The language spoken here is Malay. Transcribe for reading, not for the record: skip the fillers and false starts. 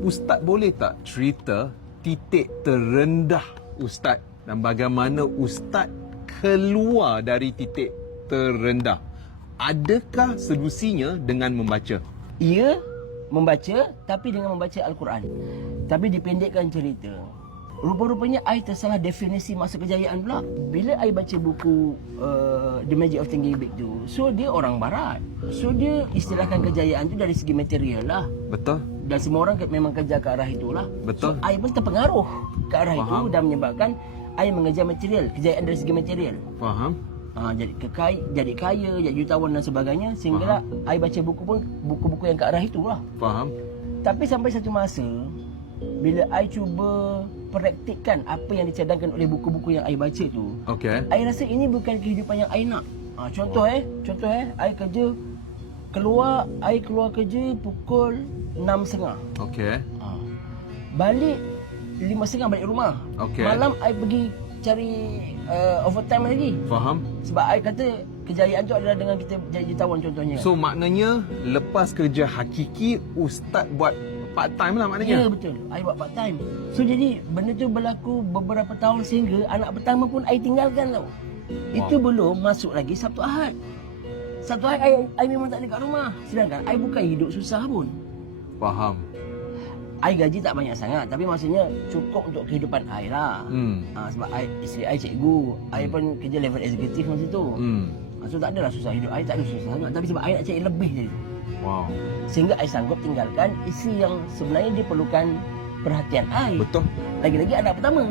Ustaz boleh tak cerita titik terendah Ustaz dan bagaimana Ustaz keluar dari titik terendah? Adakah solusinya dengan membaca? Ia membaca, tapi dengan membaca Al-Quran. Tapi dipendekkan cerita. Rupa-rupanya I tersalah definisi masa kejayaan pula. Bila I baca buku The Magic of Thinking Big tu, so dia orang barat. So dia istilahkan kejayaan tu dari segi material lah. Betul? Dan semua orang memang kerja ke arah itulah. Betul. So I pun terpengaruh ke arah itu Faham. dan menyebabkan I mengejar material, kejayaan dari segi material. Faham? Jadi kaya, jadi jutawan dan sebagainya. Sehinggalah I baca buku pun buku-buku yang ke arah itulah. Faham? Tapi sampai satu masa bila I cuba praktikkan apa yang dicadangkan oleh buku-buku yang I baca tu, Okey. I rasa ini bukan kehidupan yang I nak. Contoh I kerja I keluar kerja pukul 6.30. Okey. Balik 5.30 balik rumah. Okey. Malam I pergi cari overtime lagi. Faham? Sebab I kata kejayaan tu adalah dengan kita jadi jutawan contohnya. So maknanya lepas kerja hakiki Ustaz buat part time lah Ya, maknanya. betul. I buat part time. So jadi benda tu berlaku beberapa tahun sehingga anak pertama pun I tinggalkan tau. Itu belum masuk lagi Sabtu Ahad. Sabtu Ahad I memang tak ada kat rumah. Sedangkan I bukan hidup susah pun. Faham. I gaji tak banyak sangat, tapi maksudnya cukup untuk kehidupan I lah. Sebab isteri I cikgu, I pun kerja level eksekutif masa tu. So tak adalah susah, hidup I tak ada susah sangat. Tapi sebab I nak cari lebih dari tu. Wow. Sehingga I sanggup tinggalkan isteri yang sebenarnya dia perlukan perhatian I. Betul. Lagi-lagi anak pertama.